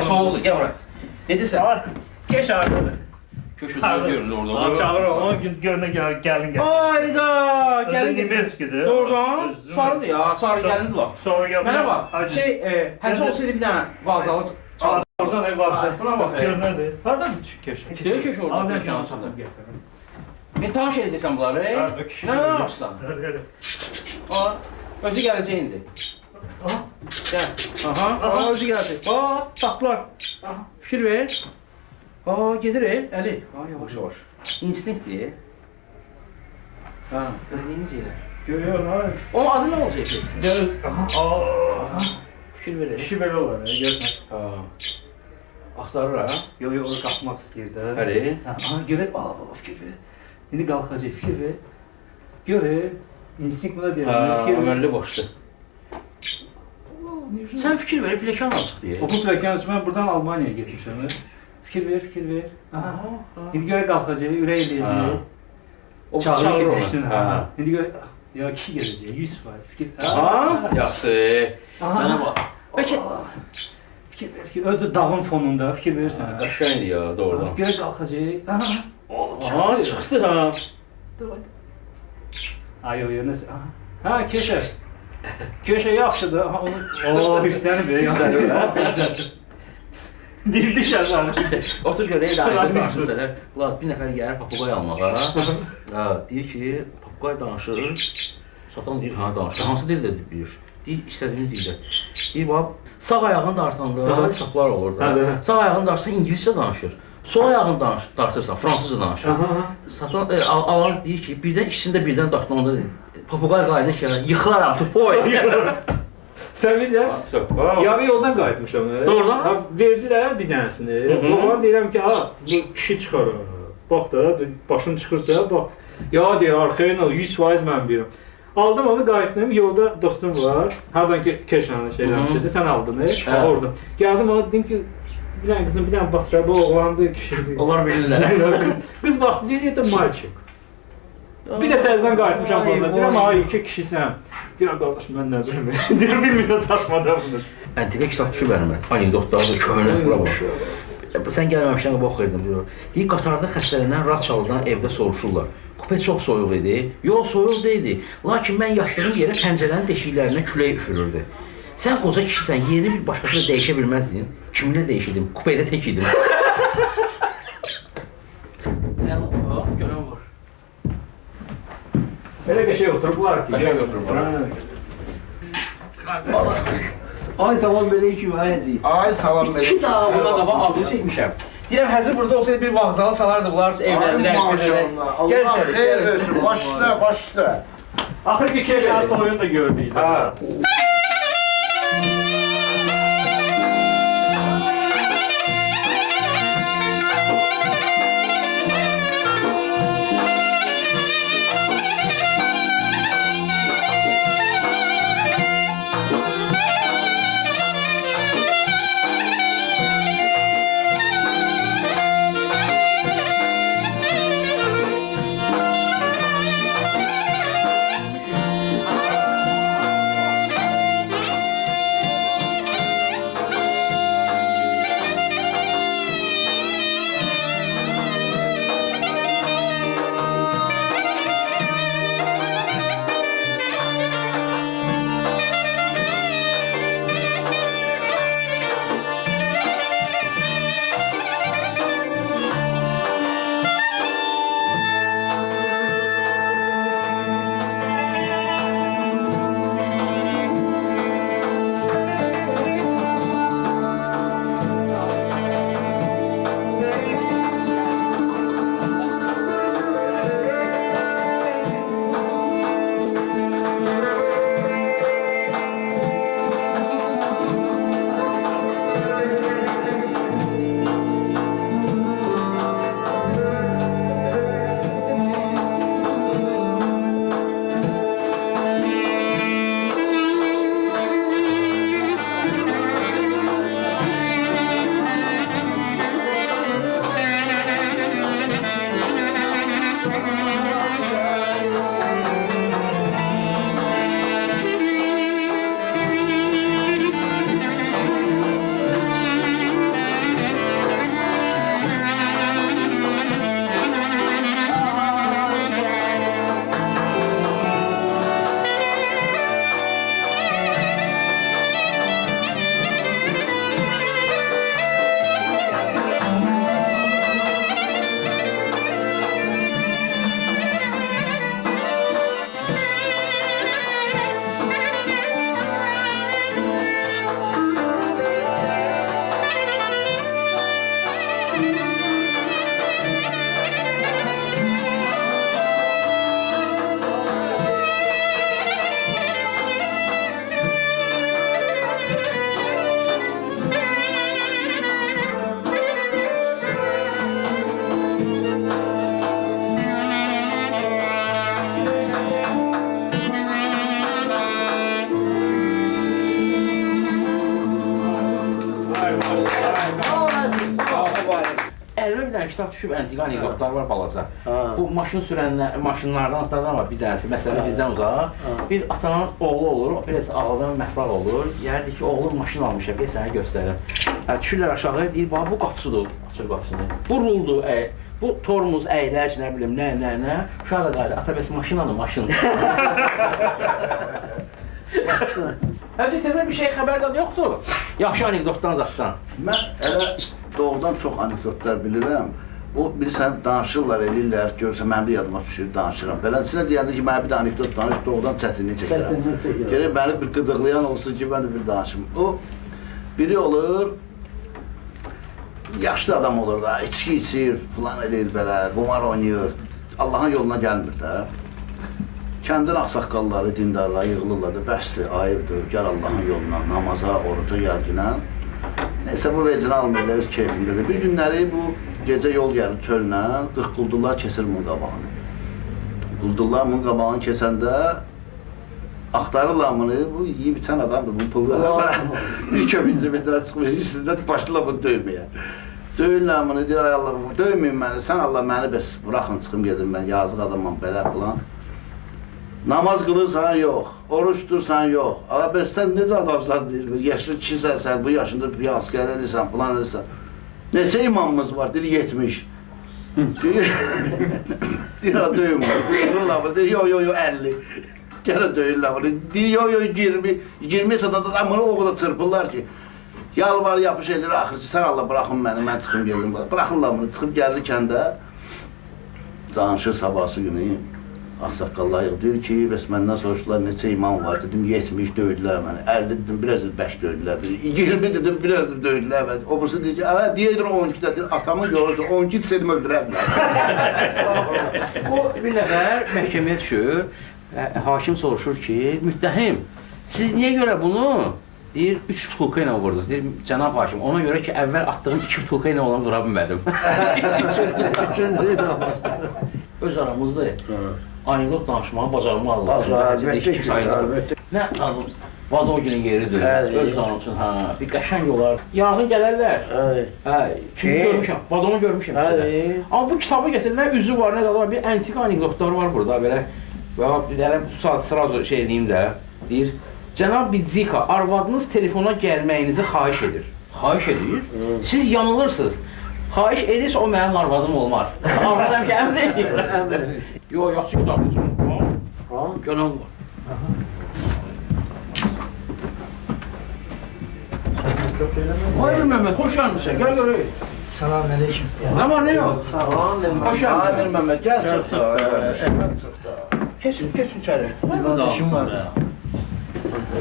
soğuqdur, gəl bura. Necəsən? Keş ağrıdır. Köşədə öz yerində orada. Çağırır onu görünə gəlin gəl. Ayda, gəlin Nivetskidir. Doğrudan, sarıdır ya, sarı gəlindir la. Sonra gəl. Mənə bax, həmçə olsaydı bir dənə vağzalı çaldı. Oradan ev varsa. Buna bax. Görünədir. Hardan keş? Deyir keş orada. Ağabey canısında. Ben tanış edəcəksən bunları. Nə yapırsan? Özü gələcək indi. Gəl. Aha, özü gələcək. Bax, tapdılar. Fikir ver. Gedir Əli. Yavaş yavaş. İnstinktdir. Necə elə? Görüyorum ha. Onun adı nə olacaq kesin? Fikir ver. İşi belə olar, görsən. Axtarır ha? Yox, oraya qalxmaq istəyir də. Əli. Görək, fikir ver. İndi qalxacaq, fikir ver. Görək, instinkt buna deyir, fikir ver. Əməlli başlı. Sən fikir ver, pləkan açıq deyə. O bu pləkan açıq, mən buradan Almaniyaya getmişəm. Fikir ver, fikir ver. İndi görək qalxacaq, ürək eləyəcək. Çağırır ki, düşdün. İndi görək, ya kişi gələcək, 100%. Fikir ver. Yaxşı. Mənə bax. Bəlkə, fikir ver, fikir ver. Ödü dağın fonunda, fikir verirsən. Qəşəngdir ya, doğrudan. Görək qalxacaq. Çıxdı ha. Yox, nəsə. Keşə. Keşə yaxşıdır. Hüsnəni be, yaxşıdır. Dildi şəşarı. Otur görək, aydın danışım sənə. Bir nəfər gəlir papuqay almağa. Deyir ki, papuqay danışır. Satan deyir, danışır. Hansı dildə bilir? Deyir, istədiyini dildə. Deyir, bax, sağ ayağını dartanda hesablar olur da. Sağ ayağını dartsa İngiliscə danışır. Sol ayağını dartırsan, Fransızca danışır. Satan alanız deyir ki, birdən ikisində birdən dartma onda papuqay qayıdır ki, yıxılaram, tupoy. Sən bizə yarı yoldan qayıtmışam. Doğrudan? Verdilər bir dənəsini. Oğlan deyirəm ki, bu kişi çıxar. Bax da, başın çıxırsa, bax. Ya deyir, arxayın ol, 100% mən bilirəm. Aldım onu, qayıtdım, yolda dostum var. Hardan ki, keşanı şeyləmişdi, sən aldın, orada. Gəldim ona, dedim ki, bir dənə qızım, bir dənə baxır, bu oğlandı, kişidir. Onlar bilirlər. Qız baxdı, deyir, malçıq. Bir də təzdən qayıtmışam fazla, deyirəm, iki kişisən. Deyirəm, qardaş, mən nə bilmirəm. Deyirəm, bilmirsən, saçmadan bunu. Əntiqə kitab düşür mənimə, anekdotlardır, köhnə, bura bax. Sən gəlməmişdən qabaq oxuyurdum, deyir, qatarda xəstələnən Ratçalıdan evdə soruşurlar. Kupe çox soyuq idi. Yox, soyuq deyildi. Lakin mən yatdığım yerə pəncərənin deşiklərinə külək üfürürdü. Sən qoca kişisən, yerini bir başqasına dəyişə bilməzdin. Kiminlə dəyişirdim? Kupedə tək idim. Görən var. Belə qəşəng oturublar ki. Qəşəng oturublar. Ay salam beləyik həcik. Ay salam beləyik. İki daha bundan qabaq aldı çəkmişəm. Deyirəm, həzir burada olsaydı bir vağzalı salardı, bunlar evləndirək. Maşallah. Allah xeyir versin. Baş üstə, baş üstə. Axır ki, keşanın toyunu da gördük. dənə kitab düşüb antik anekdotlar var balaca. Ha. Bu maşın sürənlər, maşınlardan atlardan var bir dənəsi. Məsələn bizdən uzaq. Bir atanın oğlu olur, biraz ağıldan məhfraq olur. Deyərdi ki, oğlum maşın almışam, bir sənə göstərim. Düşürlər aşağıya, deyir, bax bu qapısıdır, açır qapısını. Bu ruldur, bu tormuz, əyləc, nə bilim, nə. Uşaq da qayda, ata bəs maşınanı, maşın. Həmçə tezə bir şey xəbərdar yoxdur. Yaxşı anekdotdan zatdan. Mən elə doğrudan çox anekdotlar bilirəm. O bilirsən danışırlar, eləyirlər, görürsən mənim də yadıma düşür, danışıram. Beləsinə deyəndə ki, mənə bir də anekdot danış, doğrudan çətinlik çəkirəm. Gərək məni bir qıdıqlayan olsun ki, mən də bir danışım. O biri olur, yaşlı adam olur da, içki içir, filan eləyir belə, qumar oynayır. Allahın yoluna gəlmir də. Kəndin ağsaqqalları, dindarları yığılırlar da, bəsdir, ayıbdır, gəl Allahın yoluna, namaza, oruca gəlginə. Neysə, bu vecinə almırlar, öz keyfindədir. Bir günləri bu gecə yol gəlir çöllə, 40 quldurlar kesir bunun qabağını. Quldurlar bunun qabağını kesəndə axtarırlar bunu, bu yiyib içən adamdır, bu pullar. Bir köpüncü bir daha çıxmış, üstündə başlayırlar bunu döyməyə. Döyürlər bunu, deyir, ay Allah, döyməyin məni, sən Allah məni bəs buraxın, çıxım gedim mən, yazıq adamam, belə filan. Namaz qılırsan, yox. Oruç tutursan, yox. Ala bəs sən necə adamsan deyir, yaşlı kişisən sən, bu yaşında bir asker elirsən, filan elirsən. Neçə imamımız var, deyir 70. Deyir, döyürlər, döyürlər bunu, deyir, yox, 50. Gələ döyürlər bunu, deyir, yox, 20. 20 sadadan amma o qədər çırpırlar ki, yalvar, yapış eləyir, axır ki, sən Allah buraxın məni, mən çıxım gedim. Bıraxırlar bunu, çıxıb gəlir kəndə, danışır sabahsı günü. Ağsaqqallar deyir ki, bəs məndən soruşdular neçə imam var, dedim 70 döydülər məni, 50 dedim, biraz da 5 döydülər, 20 dedim, biraz da döydülər məni. O birisi deyir ki, deyir 12 dedir, atamın yolu 12 deseydim öldürərdilər. O bir nəfər məhkəməyə düşür, hakim soruşur ki, müttəhim, siz niyə görə bunu? Deyir, 3 butulka ilə vurdunuz. Deyir, cənab hakim, ona görə ki, əvvəl atdığım 2 butulka ilə onu vura bilmədim. Öz aramızda anekdot danışmağı bacarmalıdır. Nə alın, Vadoginin yeridir, öz zanı üçün, bir qəşəng olar. Yanğın gələrlər. Çünki görmüşəm, Vadonu görmüşəm sizə. Amma bu kitabı gətirirlər, üzü var, nə də var, bir antik anekdotlar var burada, belə. Və bir dənə bu saat sıra şey edeyim də, deyir, Cənab Bidzika, arvadınız telefona gəlməyinizi xahiş edir. Xahiş edir? Siz yanılırsınız. Xahiş edirsə, o mənim arvadım olmaz. Arvadım ki, əmr edir. Yox, yaxşı kitabdır. Gələn var. Hayır Mehmet, hoş gelmişsin. Gel göreyim. Selamünaleyküm. Ne var ne yok? Sağ olun. Hoş Amir geldin. Mehmet, gəl çıxdı. Kesin içeri. Biraz işim var.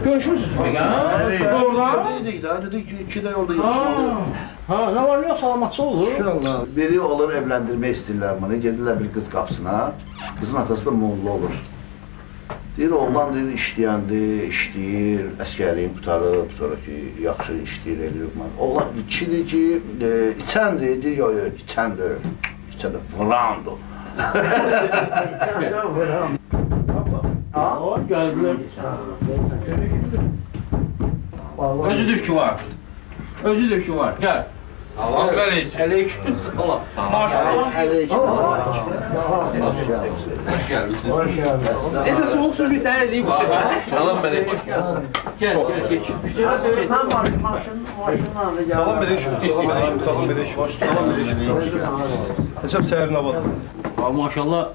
Görüşürsünüz peki ha? Orada. Dedik ki, 2 də yolda görüşmədik. Ha, ne var ne yok, salamatçı olur. İnşallah. Biri olur evləndirmək istəyirlər bunu, gedirlər bir qız qapısına. Qızın atası da Molla olur. Deyir, oğlan deyir, işləyəndir, işləyir, əskərliyin qutarıb, sonra ki, yaxşı işləyir, eləyir. Oğlan kişidir ki, içəndir, deyir, yox, içəndir, içəndir, vurandır. Ha, geldiler. Özüdür ki var. Özüdür ki var. Gel. Salam aleyküm. Aleyküm. Salam. Maşallah. Hoş gelmişsiniz. Neyse soğuk su bir tane değil bu sefer. Salam aleyküm. Gel, geç. Salam aleyküm. Salam aleyküm. Salam aleyküm. Salam aleyküm. Hocam səhərin havadır. Maşallah.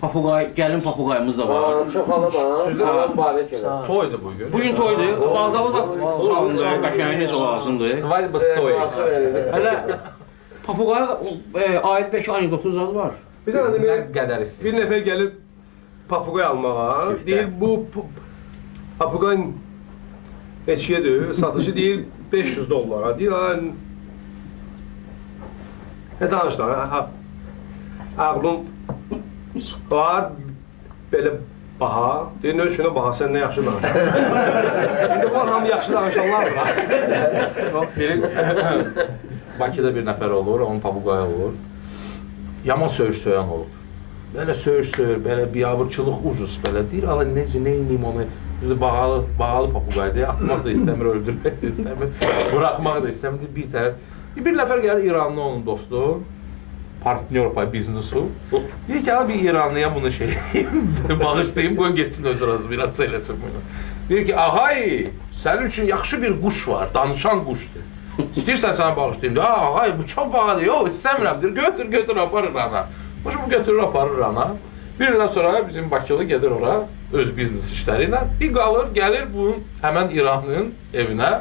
Papugay, gelin papugayımız da var. Çox alıb ha. Sizdə Allah mübarək eləsin. Toydu bugün. Bugün toydu. Bazılı da salındı. Qəşəng necə lazımdır. Svadьба toy. Hələ papugaya aid belki anekdotu zad var. Bir dənə Nə demək, qədər bir istəyirsən. nəfər gəlib papuqay almağa, Siftə. deyir bu papuqay neçədir? Satışı deyir 500 dollara. Deyir, nə danışırsan? Ağlım var belə baha. Deyir, nə üçün baha, sən nə yaxşı danışırsan? İndi var, hamı yaxşı danışanlar var. Biri Bakıda bir nəfər olur, onun papuqayı olur. Yaman söyüş-söyən olub. Belə söyüş-söyür, belə biabırçılıq ucuz belə deyir. Ala necə, nə ineyim onu? Düzdür, bağalı papuqaydır, atmaq da istəmir, öldürmək də istəmir, buraxmaq da istəmir. Bir nəfər gəlir, İranlı onun dostu. partnyor pay biznesi. Deyir ki, abi bir İranlıya bunu şey bağışlayayım, qoy geçsin öz razı biraz eləsin bunu. Deyir ki, ağay, sənin üçün yaxşı bir quş var, danışan quşdur. İstəyirsən sənə bağışlayayım, deyir, ağay, bu çox bağlıdır, yox, istəmirəm, deyir, götür, apar İrana. Başım götürür, aparır İrana. Bir ildən sonra bizim Bakılı gedir ora, öz biznes işləri ilə, bir qalır, gəlir bunun həmən İranlının evinə.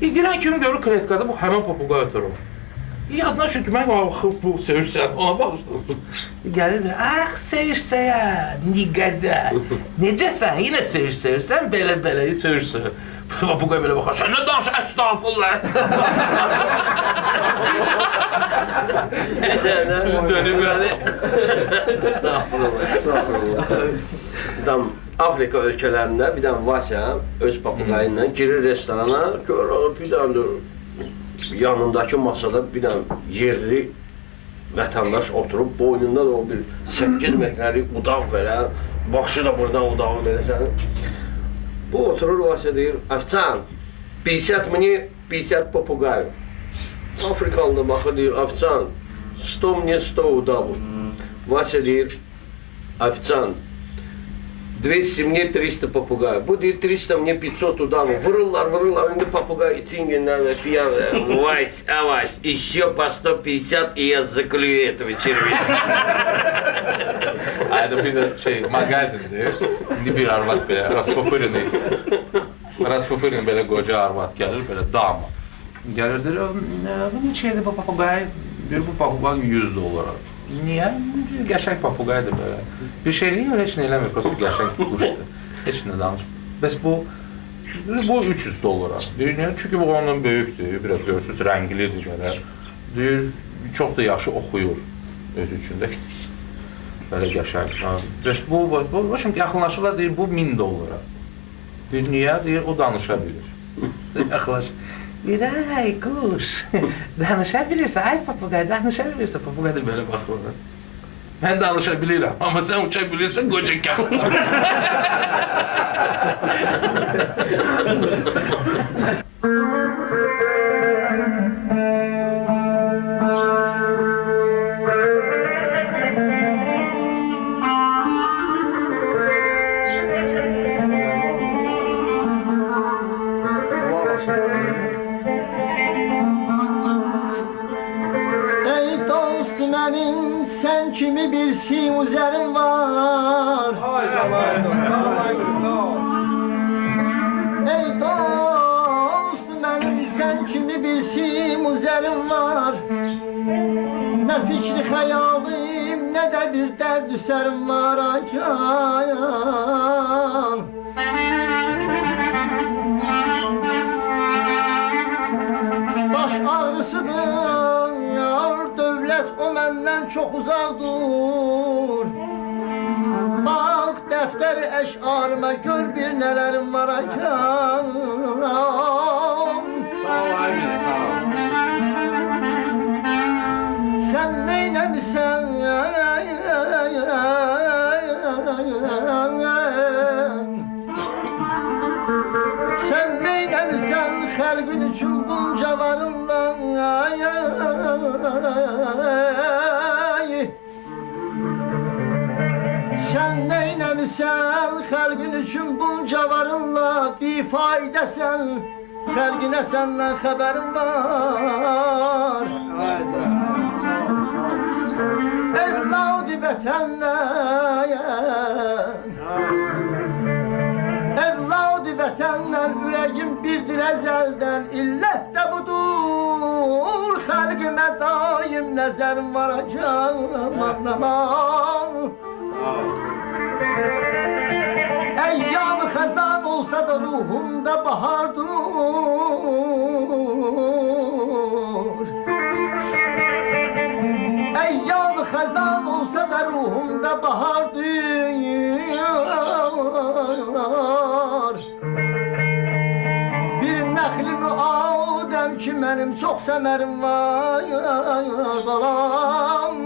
Girən kimi görür kretkada bu həmən papuqa ötürür. Yadına düşür ki, mən bu söyürsən, ona bağışladım. Gəlir, söyürsəyə, niqədə, necəsən, yenə söyürsən, belə-beləyi söyürsün. Papuqa belə baxar, sən nə danışın, əstağfurullah. Dönüb yəni. Afrika ölkələrində bir dənə Vasya öz papuqayı ilə girir restorana, görür bir dənə yanındakı masada bir dənə yerli vətəndaş oturub, boynunda da o bir 8 metrəlik udaq belə, başı da buradan udağı belə. Bu oturur Vasya deyir, Afsan, 50 мне 50 попугаев. Afrikalı da baxır deyir, Afsan, 100 мне 100 удавов. Vasya deyir, Afsan, 200 мне 300 попугаев. Bu deyir 300 мне 500 удавов. Vururlar, indi papugay için günlerle fiyan. Вась, Авась, еще по 150 и я заклюю этого червя. Ayda bir de şey, magazindir. İndi bir arvad belə, Raspufirin belə qoca arvad gəlir, belə dama. Gəlir, deyir, bu neçəyədir bu papugay? Deyir, bu papugay $100. Niyə? Qəşəng papugaydır belə. Bir şey deyil, heç nə eləmir, prosto qəşəng quşdur. Heç nə danışmır. Bəs bu $300. Deyir, niyə? Çünki bu ondan böyükdür, biraz görürsünüz, rənglidir belə. Deyir, çox da yaxşı oxuyur öz üçündə. Belə qəşəng. Bəs bu, şimdi yaxınlaşırlar, deyir, bu $1000. Deyir, niyə? Deyir, o danışa bilir. Yaxınlaşır. Deyir, ay quş, danışa bilirsə, ay papugay, danışa bilirsə, papugay da belə baxır. Mən danışa bilirəm, amma sən uça bilirsən, qoca kəxlar. Sen kimi bilsin üzerim var. Ey dost benim sen kimi bilsin üzerim var. Ne fikri hayalim ne de bir dert üserim var acan. Baş ağrısıdır dövlət o məndən çox uzaqdır. Bax dəftəri əşarıma gör bir nələrim var acan. Sən neynəmisən? Sən neynəmisən xəlqin üçün bunca varınla? Sen neynəmisən xəlqin üçün bunca varınla? Bifaydəsən xəlqinə səndən xəbərin var. Evladı vətəndən, evladı vətəndən ürəyim birdir əzəldən. İllət də budur, xəlqimə daim nəzərim var acan. Aman. Eyyam-ı xəzan olsa da ruhumda bahardır. Eyyam-ı xəzan olsa da ruhumda bahardır. Bir nəxli müadəm ki mənim çox səmərim var balam.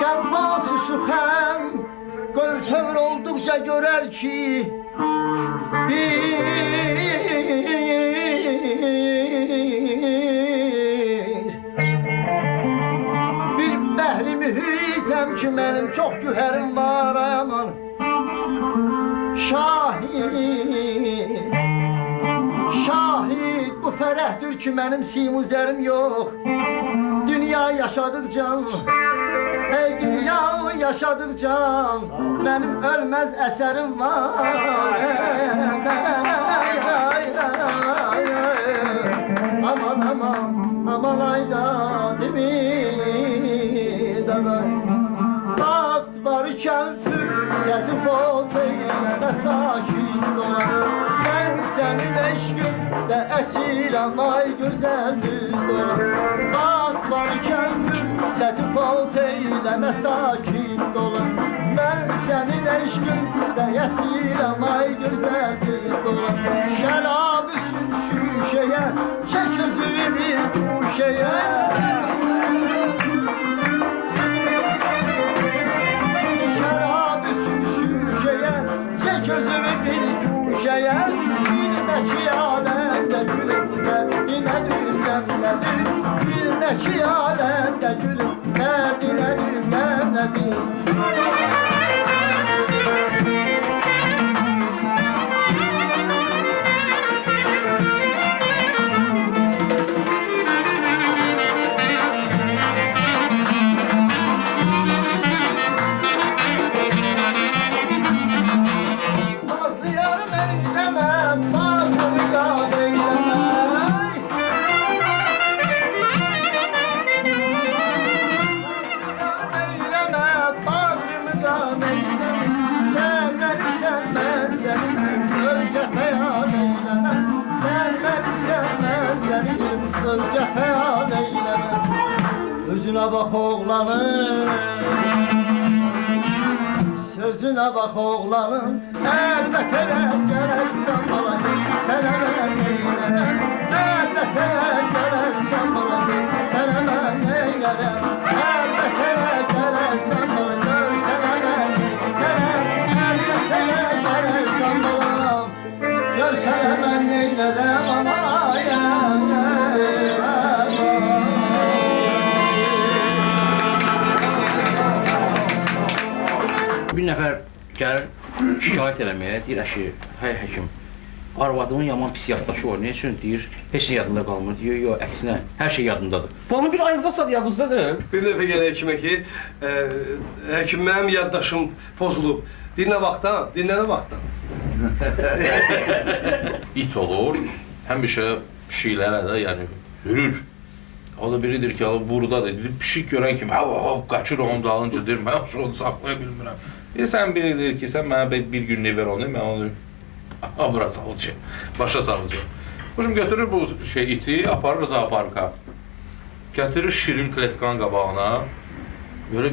Qəvvası suxən Qövtəmir olduqca görər ki Bir bəhri mühitəm ki mənim çox gühərim var ay aman. Şahid bu fərəhdir ki mənim simuzərim yox. Dünya yaşadıkca, ey dünya yaşadıkca mənim ölməz əsərim var. Aman aman aman ayda dimi daday. Vaxt varkən fürsəti fot eyləmə sakin dolan. Mən sənin eşqində əsirəm ay gözəl düz dolan. Vaxt varkən fürsəti fot eyləmə sakin dolan. Mən sənin eşqində əsirəm ay gözəl düz dolan. Şərabı sür şüşəyə, çək özünü bir guşəyə. Çek özümü bir guşeye, bilme ki alemde gülüm derdine düğümledir. Bilme ki alemde gülüm derdine düğümledir. Özgə xəyal eyləmə, özünə bax oğlanın, sözünə bax oğlanın, əlbətə gələrsən balayım, sənə mən eylərəm, əlbətə gələrsən balayım, sənə mən eylərəm, əlbətə gələrsən balayım, sənə mən eylərəm, əlbətə gələrsən balayım, gör sənə mən eylərəm, aman Bir nəfər gəlir şikayət eləməyə, deyir ki, hey həkim, arvadımın yaman pis yaddaşı var, ne üçün deyir, heç nə yadında qalmır, deyir, yox, əksinə, hər şey yadındadır. Bunu bir ayıqlasad yadınızdadır. Bir dəfə gələ həkimə ki, həkim mənim yaddaşım pozulub. Dinlə vaxtdan, dinlənə vaxtdan. İt olur, həmişə pişiklərə də, yəni, hürür. O da biridir ki, buradadır, pişik görən kimi, qaçır onun dalınca, deyir, mən onu saxlaya bilmirəm. Sən biridir ki, sən mənə bir günlük ver onu, mən onu bura salacağım, başa salacağım. Hoşum götürür bu iti, aparır zooparka. Gətirir şirin kletkanın qabağına, böyle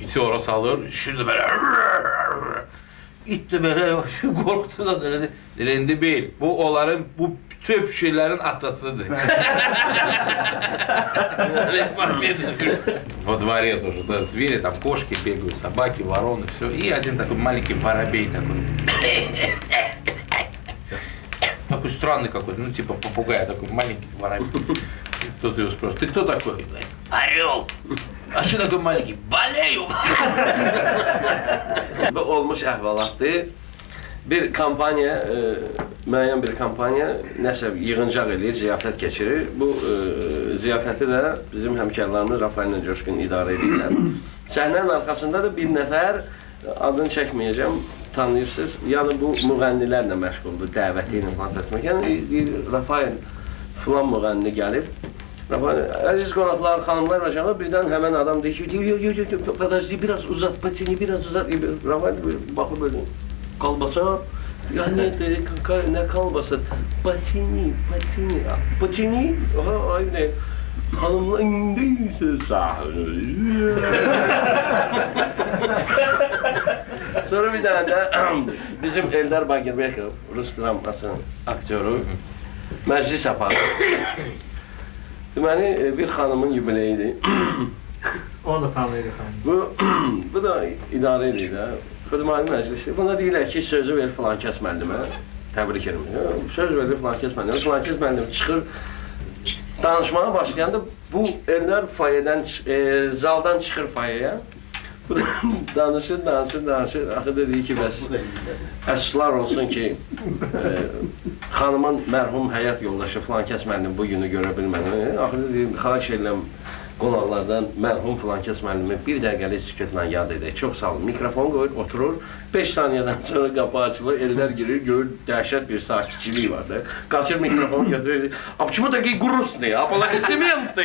iti ora salır, şirin də belə, it də belə qorxdu zaten, deyir, indi bil, bu onların, bu tüm şeylerin atasıdır. Во дворе тоже, да, звери, там кошки бегают, собаки, вороны, все. И один такой маленький воробей такой. Такой странный какой-то, ну типа попугай такой, маленький воробей. Кто-то его спрашивает, ты кто такой? Орел. А что такой маленький? Болею. Bu olmuş əhvalatdır. Bir kampanya, müəyyən bir kampanya nəsə yığıncaq eləyir, ziyafət keçirir. Bu ziyafəti də bizim həmkarlarımız Rafael ilə Coşqun idarə edirlər. Səhnənin arxasında da bir nəfər, adını çəkməyəcəm, tanıyırsınız. Yəni bu müğənnilərlə məşğuldur, dəvəti ilə fantastik. Yəni Rafael filan müğənni gəlib. Rafael, əziz qonaqlar, xanımlar və canlar, birdən həmən adam deyir ki, yox, podajdi, biraz uzat, patini biraz uzat. Rafael baxıb böyle. Kalbasa, ya ne kalbasa, patini. Aha, aynı. Hanımla indiyse sahne. Sonra bir tane de bizim Eldar Bagirbekov, Rus dramasının aktörü, meclis yapardı. Deməli, bir xanımın yubileyiydi. Onu da tanıyırıq. Bu da idarə edir də. Xidmani məclisdir. Buna deyirlər ki, sözü ver filan kəs müəllimə. təbrik edirəm. Söz verir Filankəs müəllim çıxır danışmağa başlayanda bu ellər fayədən zaldan çıxır fayəyə. Bu danışır. Axı dedi ki, bəs əfsuslar olsun ki, xanımın mərhum həyat yoldaşı Filankəs müəllim bu günü görə bilmədi. Axı dedi, xahiş edirəm qonaqlardan mərhum Filankəs müəllimi bir dəqiqəlik sükutla yad edək. Çox sağ olun. Mikrofon qoyur, oturur. 5 saniyədən sonra qapı açılır, ellər girir, görür dəhşət bir sakitçilik var da. Qaçır mikrofonu götürür. "А почему такие грустные? Аплодисменты!"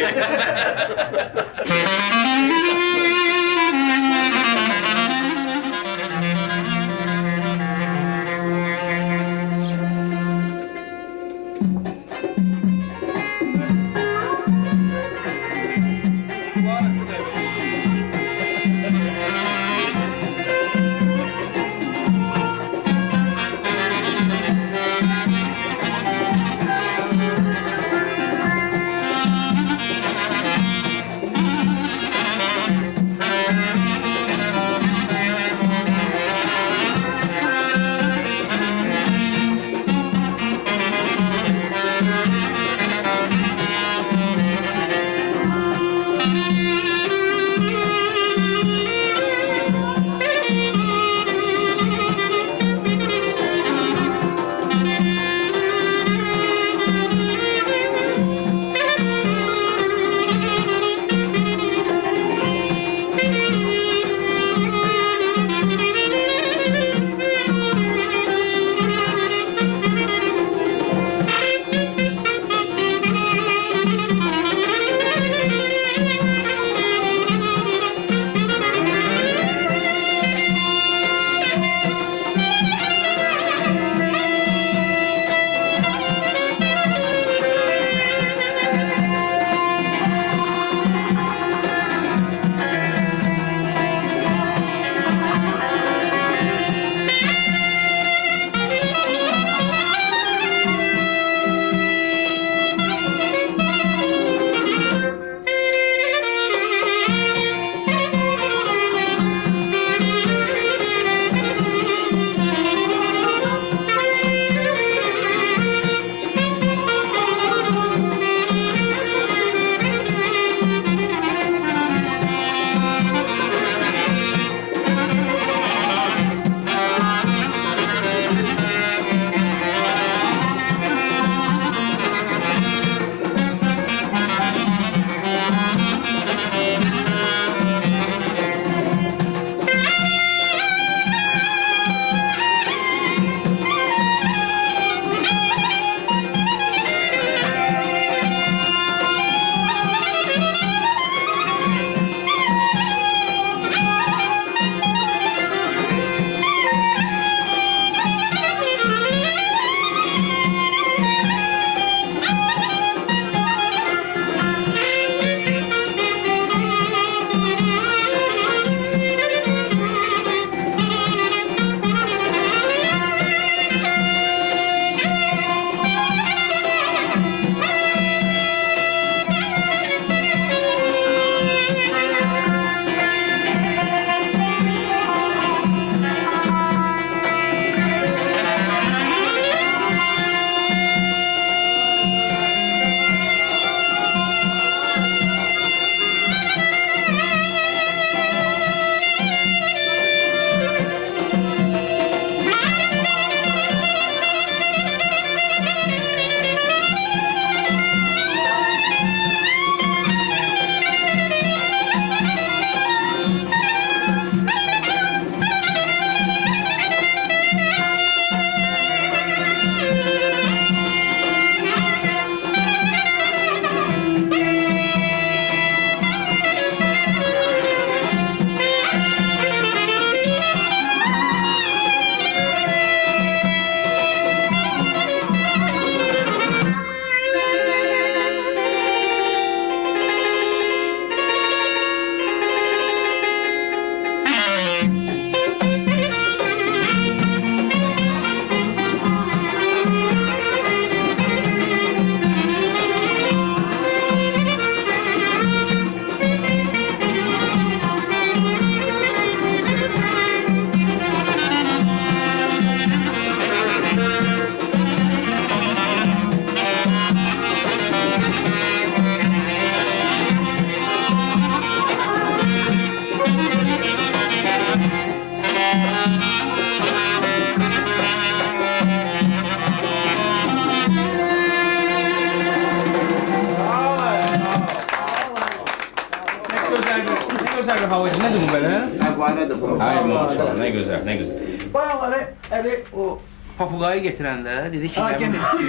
gözəl bir hava idi. Nədir bu belə? Əqvanədir bu. Ay maşallah, nə gözəl, nə gözəl. Bayaqları Əli o papuqayı gətirəndə dedi ki,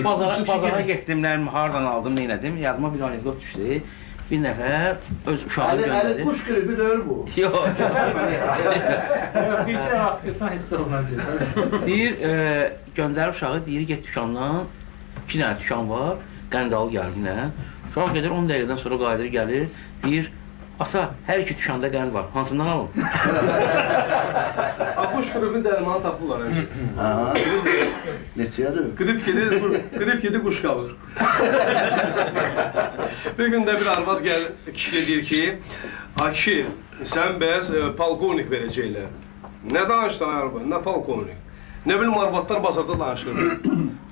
bazara getdim, nərmi hardan aldım, nə elədim? Yadıma bir anekdot düşdü. Bir nəfər öz uşağını göndərdi. Kuş gribi deyil bu. Yox. Bircə askırsan hiss olunacaq. Deyir, göndərib uşağı, deyir, get dükandan, 2 dənə dükan var, Qəndalı gəlginə. Uşaq gedir, 10 dəqiqədən sonra qayıdır, gəlir, deyir, ata, hər iki dükanda qənd var, hansından alın? Kuş gribinin dərmanı tapırlar həmişə. Ha. Neçəyədir? Grip gedir, kuş qalır. Bir gün də bir arvad kişiyə deyir ki, ay kişi, sən bəs polkovnik verəcəklər. Nə danışdın arvad, nə polkovnik? Nə bilim arvadlar bazarda danışır.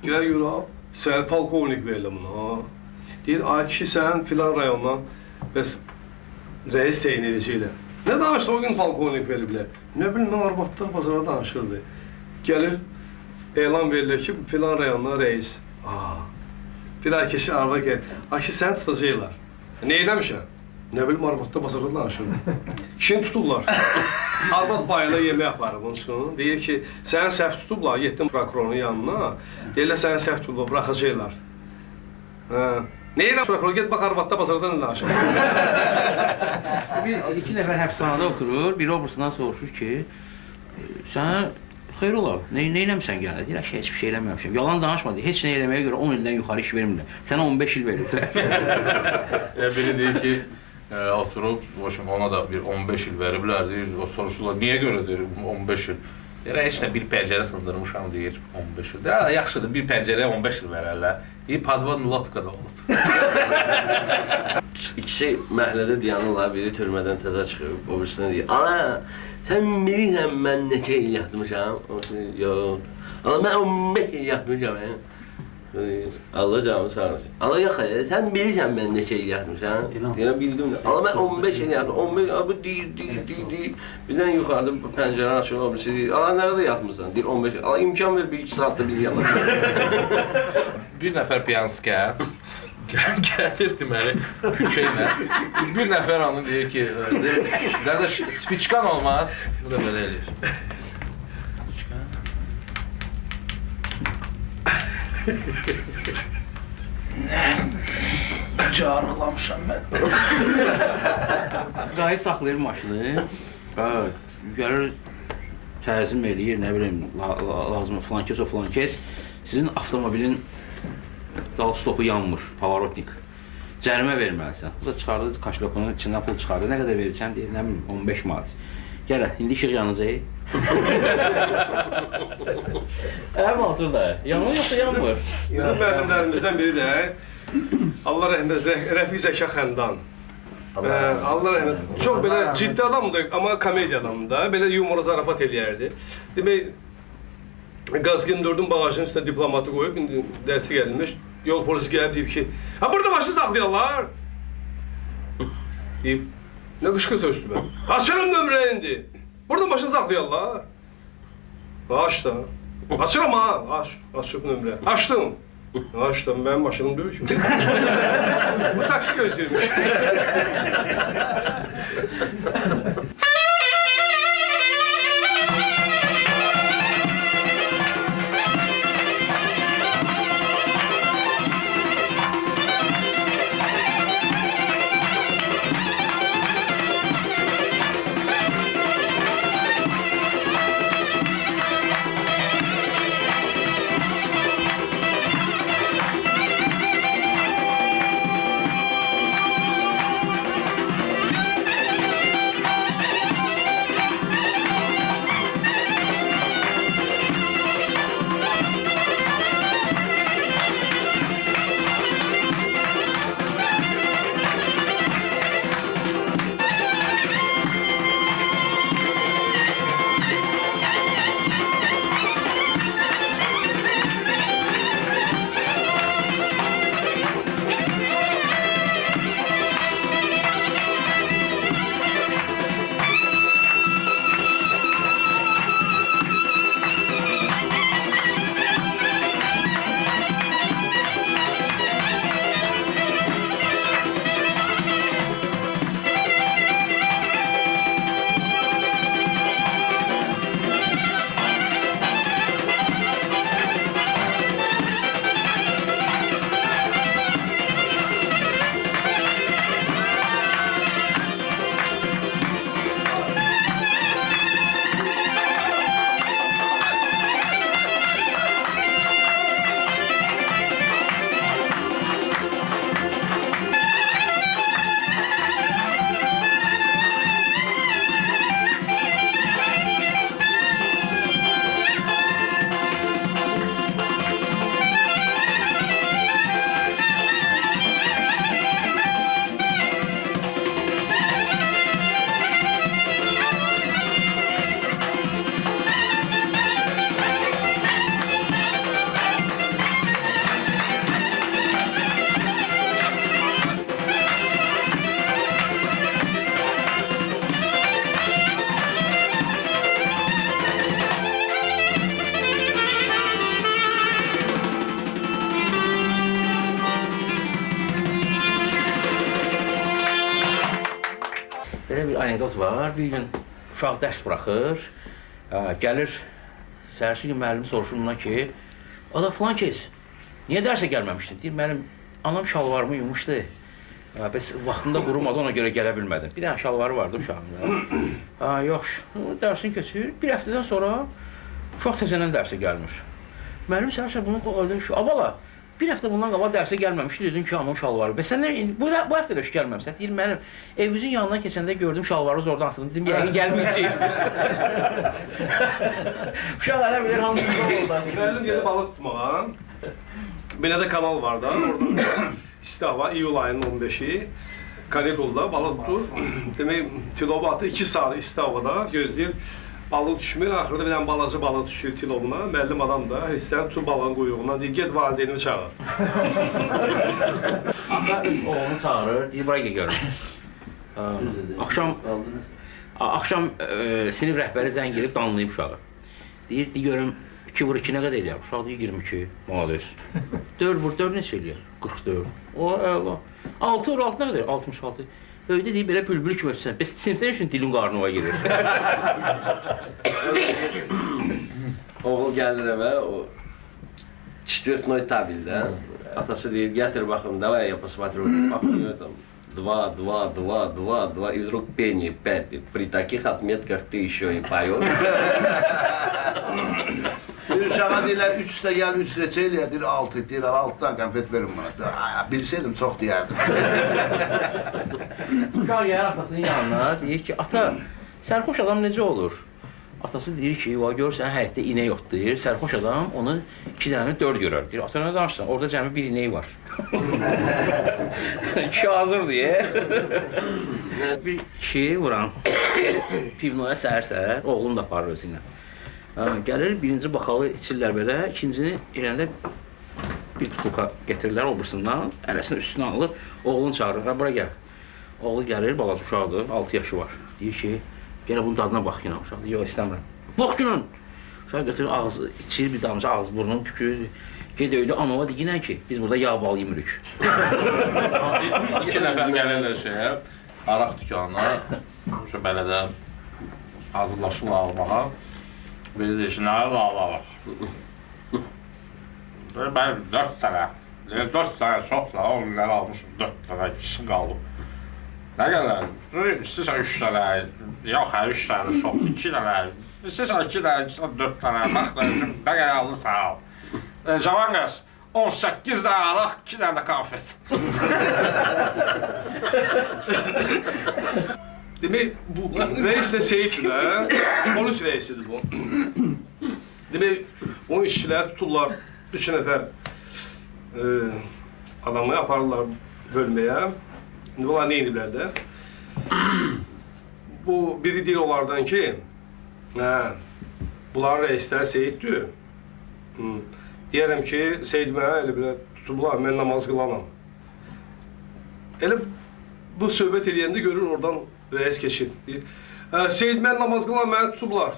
Gəl yura, sən polkovnik verirlər buna. Deyir, ay kişi sən filan rayondan bəs reis təyin edəcəklər. Nə danışdı, o gün polkovnik veriblər. Nə bilim, arvadlar bazarda danışırdı. Gəlir, elan verilir ki, filan rayondan reis. Bir ay kişi arvad gəlir, ay kişi səni tutacaqlar. Nə eləmişəm? Nə bilim, arvadlar bazarda danışırdı. Kişini tuturlar. Arvad bayıla yemək aparır bunun üçün. Deyir ki, səni səhv tutublar, getdim prokurorun yanına. Deyirlər, səni səhv tutublar, bıraxacaqlar. Nə elə prokuror, get bax arvadda bazarda nə danışır. İki nəfər həbsxanada oturur, biri obursundan soruşur ki, sən xeyr olar, nə eləmişsən gələ? Deyir, heç bir şey eləməmişəm. Yalan danışma, deyir, heç nə eləməyə görə 10 ildən yuxarı iş vermirlər. Sənə 15 il verirlər. Biri deyir ki, oturub, ona da bir 15 il veriblər, deyir, o soruşurlar, niyə görə deyir 15 il? Deyir, heç nə bir pəncərə sındırmışam, deyir 15 il. Deyir, yaxşıdır, bir pəncərəyə 15 il verərlər. Deyir, padvan lotkada olub. İkisi məhəllədə dayanırlar, biri türmədən təzə çıxıb, o birisine deyir, ana, sən bilirsən mən neçə il yatmışam? Yox. Ana, mən 15 il yatmışam, Allah canımı sağlasın. Ana, yox, sən bilirsən mən neçə il yatmışam? Deyirəm, bildim də. Ana, mən 15 il yatmışam, 15 il, bu deyir. Birdən yuxarıda pəncərəni açır, o birisi deyir, ana, nə qədər yatmışsan? Deyir, 15 il. Ana, imkan ver, 1-2 saatda biz yatar. Bir nəfər piyanskə gəlir deməli küçəylə. Bir nəfər onu deyir ki, qardaş, spiçkan olmaz. Bu da belə eləyir. Carıqlamışam mən. Qayı saxlayır maşını, gəlir, təzim eləyir, nə bilim, lazım filankes o filankes. Sizin avtomobilin dal stopu yanmır, pavarotnik. Cərimə verməlisən. Bu da çıxardı, kaşlokunun içindən pul çıxardı. Nə qədər verirsən deyir, nə bilim, 15 manat. Gələ, indi işıq yanacaq. Mansur da, yanmır yoxsa yanmır? Bizim müəllimlərimizdən biri də Allah rəhmət eylesin, Rəfiq Zəka Xəndan. Allah rəhmət. Çox belə ciddi adamdı, amma komediya adamdı. Belə yumora zarafat eləyərdi. Demək, Qazgın Dördün bağajının üstünə diplomatı qoyub, indi dərsi gəlmiş. Yol polisi gəlib deyib ki, ha burada maşını saxlayarlar. Deyib, nə qışqırsa üstümə. Açırım nömrə indi. Burada maşını saxlayarlar. Aç da. Açıram ha. Açıb nömrə. Açdım. Açdım, mənim maşınım deyil ki. Bu taksi gözləyirmiş. belə bir anekdot var. Bir gün uşaq dərs buraxır, gəlir, səhərsi gün müəllim soruşur bundan ki, o da filan kes, niyə dərsə gəlməmişdin? Deyir, mənim anam şalvarımı yumuşdu. Bəs vaxtında qurumadı, ona görə gələ bilmədim. Bir dənə şalvarı vardı uşağımda. Yox, dərsin keçir. Bir həftədən sonra uşaq təzələn dərsə gəlmir. Müəllim səhərsə bunu qoydu ki, abala, bir həftə bundan qabaq dərsə gəlməmişdi, dedin ki, anam şalvarı. Bəs sən bu həftə də gəlməmsən. Deyir, mənim evimizin yanından keçəndə gördüm şalvarınız oradan asıldı. Dedim, yəqin gəlməyəcəksiniz. Uşaq hələ bilir, hamısı oldu. Müəllim gedib balıq tutmağa. Belə də kanal var da, orada isti hava, iyul ayının 15-i. Kanikulda balıq tutur. Demək, tilobu atı 2 saat isti havada gözləyir. Balıq düşmür, axırda bir dənə balaca balıq düşür tilobuna. Müəllim adam da hissdən tutur balığın quyruğundan, deyir, get valideynimi çağır. Ata oğlunu çağırır, deyir, bura görün. Axşam sinif rəhbəri zəng gelib danlayıb uşağı. Deyir, görüm 2 vur 2 nə qədər eləyər? Uşaq deyir 22, malades. 4 vur 4 neçə eləyər? 44. O, 6 vur 6 nə qədər? 66. Öydə deyib, belə bülbül kimi ötsən. Bəs sinifdən üçün dilin qarnıva girir. Oğul gəlir evə, o 4 noy tabildə. Atası deyir, gətir baxım, davay я посмотрю. Baxım, там 2, 2, 2, 2, 2. И вдруг пение 5. При таких отметках ты еще и поешь. Bir uşağa deyirlər, 3 üstə gəl, 3 neçə eləyər, deyir 6, deyirlər 6-dan konfet verin bana. Bilsəydim, çox deyərdim. Uşaq gəlir atasının yanına, deyir ki, ata, sərxoş adam necə olur? Atası deyir ki, görürsən, həyətdə inək otlayır, sərxoş adam onu 2 dənə 4 görər. Deyir, ata nə danışsan, orada cəmi 1 inək var. Kişi hazır deyə. Bir kişi vuran, pivnoya səhər-səhər, oğlum da aparır özü ilə. Gəlir, birinci bakalı içirlər belə, ikincini irəndə bir butulka getirirlər obursundan, ələsini üstünə alır, oğlunu çağırır, bura gəl. Oğlu gəlir, balaca uşaqdır, 6 yaşı var. Deyir ki, gələ bunun dadına bax yine uşaq. Deyir, yox, istəmirəm. Bax günün! Uşaq götürür, ağzı, içir bir damcı ağzı, burnunu tükür. Ged öydə anova deyinən ki, biz burada yağ bal yemirik. 2 nəfər gəlirlər şeyə, araq dükanına, belə də hazırlaşırlar almağa. Biri deyir ki, nə alaq? Mən 4 dənə, 4 dənə çoxsa, 10 dənə almışım, 4 dənə ikisi qalıb. Nə qədər? İstəyirsən 3 dənə, yox, 3 dənə çoxdur, 2 dənə. İstəyirsən 2 dənə, 4 dənə, bax, nə qədər alırsan al. Cavan qız, 18 dənə araq, 2 dənə də konfet. Demək, bu reis də Seyiddir də, polis reisidir bu. Demək, o işçilər tuturlar, 3 nəfər adamı aparırlar bölməyə. İndi bunlar nə ediblər də? Bu, biri deyir onlardan ki, bunların reisləri Seyiddir. Deyərəm ki, Seyid mənə elə belə tutublar, mən namaz qılanam. Elə bu söhbət edəndə görür oradan reis keçir. Seyid, mən namaz qılan, məni tutublar.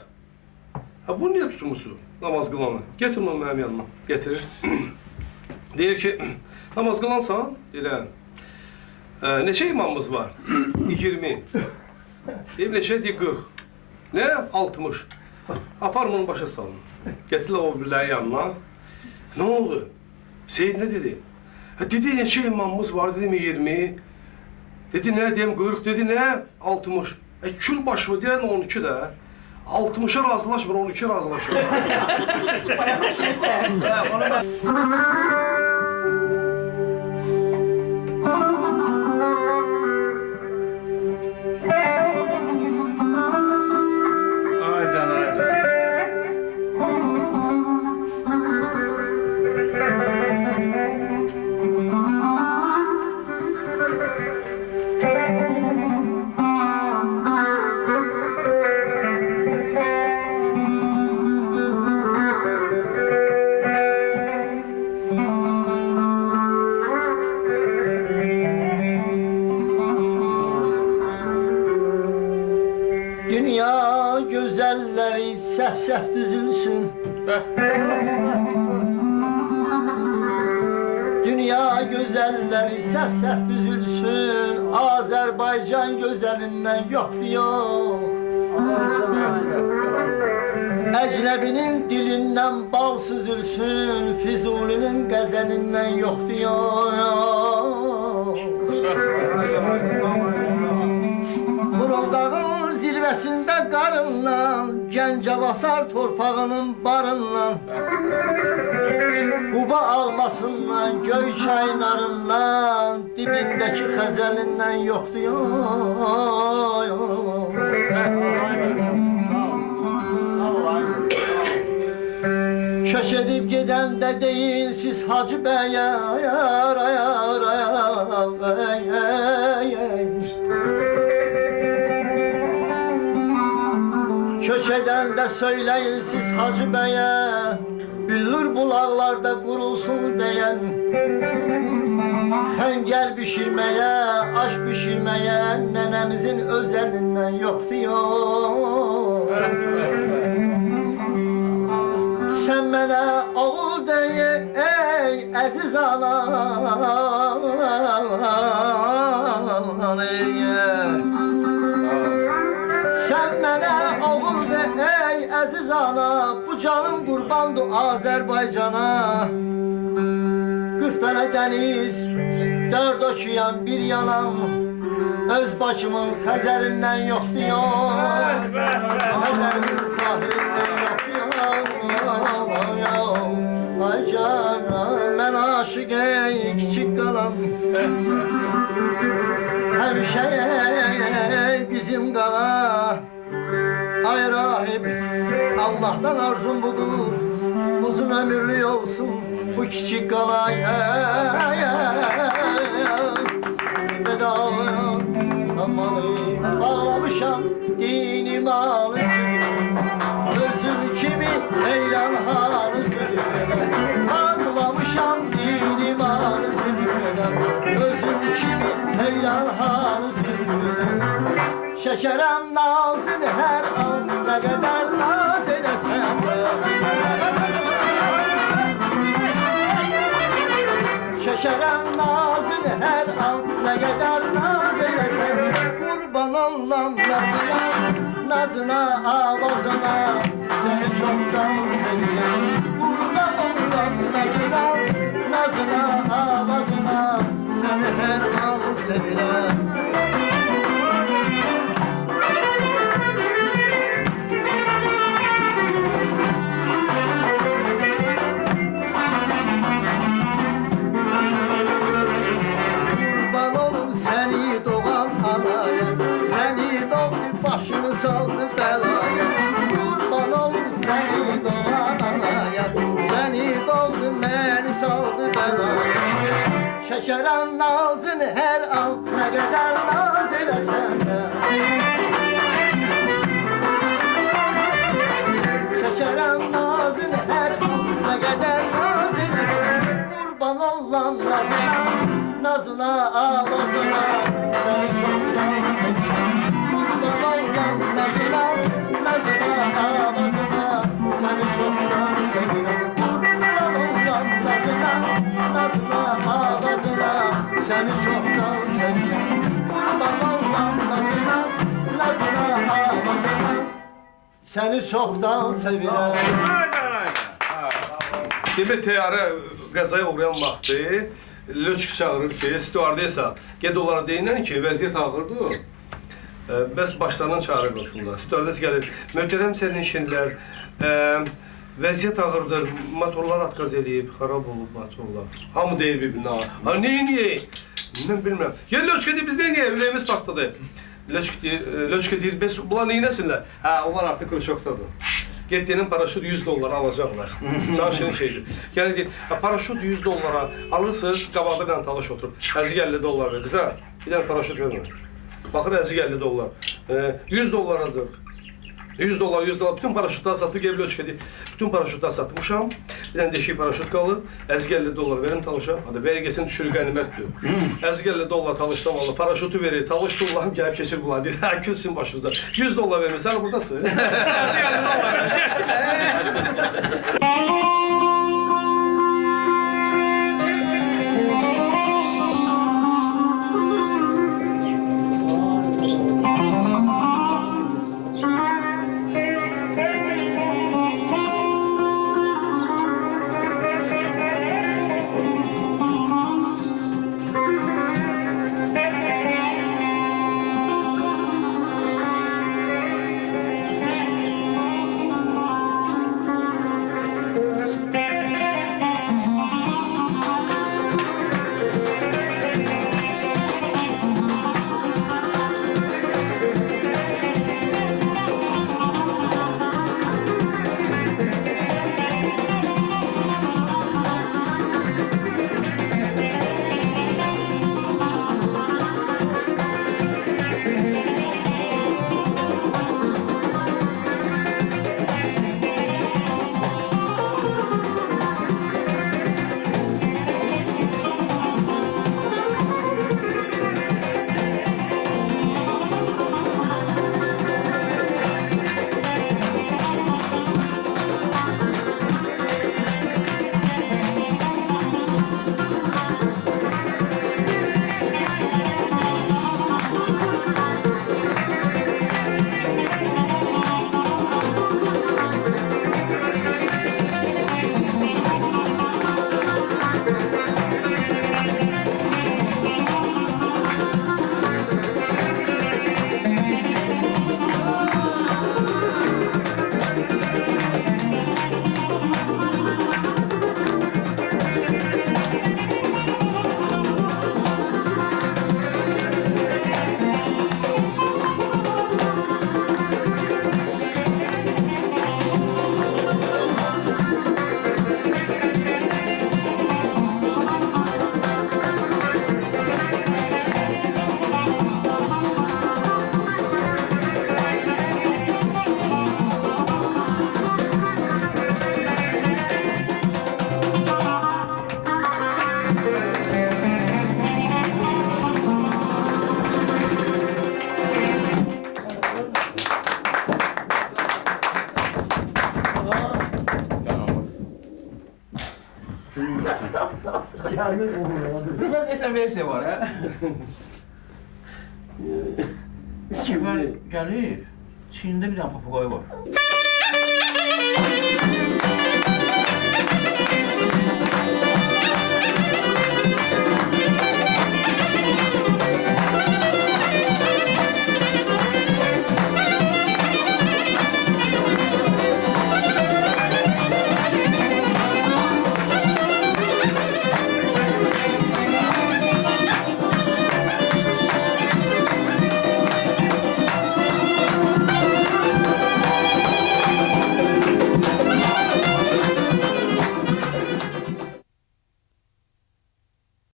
Bunu niyə tutmuşsun, namaz qılanı? Getir onu mənim yanıma, getirir. Deyir ki, namaz qılansan? Deyir, neçə imamımız var? 20. Deyir, neçə? Deyir, 40. Nə? 60. Aparım onu başa salın. Getirlər o birlərin yanına. Nə oldu? Seyid nə dedi? Dedi, neçə imamımız var? Dedim, 20. Dedi, nə deyəm, 40, dedi, nə? 60. Kül başı mı deyən 12 də. 60'a razılaşmır, 12'a razılaşır. Ay can, ay can. Dünya güzelleri sef düzülsün. Dünya Dünya güzelleri sef düzülsün, Azerbaycan gözelinden yok diyor. Ecnebinin dilinden bal süzülsün, Füzuli'nin gazelinden yok diyor. Murovdağın zirvesinde karınla, Gence basar torpağının barınla. Quba almasından, göy çaylarından, Dibindeki xəzəlindən yok diyor. Köç edip giden de değil siz Hacı Bey, ayar ayar ayar. Köç eden de söyleyin siz Hacı Bey'e, Billur bulaklarda kurulsun diyen. Xəngəl pişirmeye, aş pişirmeye, Nenemizin özelinden yok diyor. Sen mənə oğul deyi ey əziz anam, Sen mənə oğul de ey əziz ana, Bu canım qurbandı Azərbaycana. 40 tane deniz, 4 okyan bir yanam, Öz başımın Xəzərindən yok diyor. Xəzərimin sahilinden yok diyor. Ay canım, mən aşık ey kiçik qalam, Həmişə bizim qala. Ay rahip, Allah'tan arzum budur, Uzun ömürlü olsun bu küçük qala. Bedava amalı bağlamışam dini malı, Özüm kimi heyran halı zülfeden, Bağlamışam dini malı zülfeden, Özüm kimi heyran halı zülfeden. Şekerem nazın her an, ne kadar naz elesen Şekerem nazın her an, ne kadar naz elesen. Kurban olam nazına, nazına, avazına, Seni çoktan seviyorum. Kurban olam nazına, nazına, avazına, Seni her an seviyorum. Başımı saldı belaya, Kurban olum seni doğan anaya, Seni doğdu beni saldı belaya. Şekerem nazın her an, ne kadar naz elesen de. Şekerem nazın her an, ne kadar naz elesen. Kurban olam nazına, nazına, avazına, Seni çoktan seviyorum. Kurban olam nazına, nazına, avazına, Seni çoktan seviyorum. Kurban olam nazına, nazına, avazına, Seni çoktan seviyorum. Kurban olam nazına, nazına, avazına, Seni çoktan seviyorum. Demək təyyarə qəzaya uğrayan vaxtı Löçk çağırır ki, stüardesa, ged onlara deyinən ki, vəziyyət ağırdır. Bəs başlarından çağrı qılsınlar. Stüardes gəlir, möhtərəm sərnişinlər, vəziyyət ağırdır, motorlar atqaz eləyib, xarab olub motorlar. Hamı deyir bir-birinə, niyə? Mən bilmirəm. Gəl Löçkə deyir, biz niyə? Üləyimiz partladı. Löçkə deyir, bunlar neynəsinlər? Onlar artıq Khrushchevdadır. Getdiyinin paraşüt $100 alacaqlar. Can şirin şeydir. Yəni deyir, paraşüt $100 alırsınız, qabaqda bir dənə talış oturub. Əzik $50 ver, qıza, bir dənə paraşüt vermir. Baxır, əzik $50. $100'dır. $100, bütün paraşütlər satdı, gəlib Löçkə deyir. Bütün paraşütlər satmışam, bir dənə deşik paraşüt qalır, əzik $50 verin talışa. Hadi, vergəsini düşürür, qənimətdir. Əzik $50 talışdan alır, paraşütü verir, talış tuğularım gəlib keçir bunlar, deyir, gülsün başımızda. $100 vermir, sən buradasın. Əzik $50 verir. dənə versiya var, hə? Səfər gəlir, Çində bir dənə papuqay var.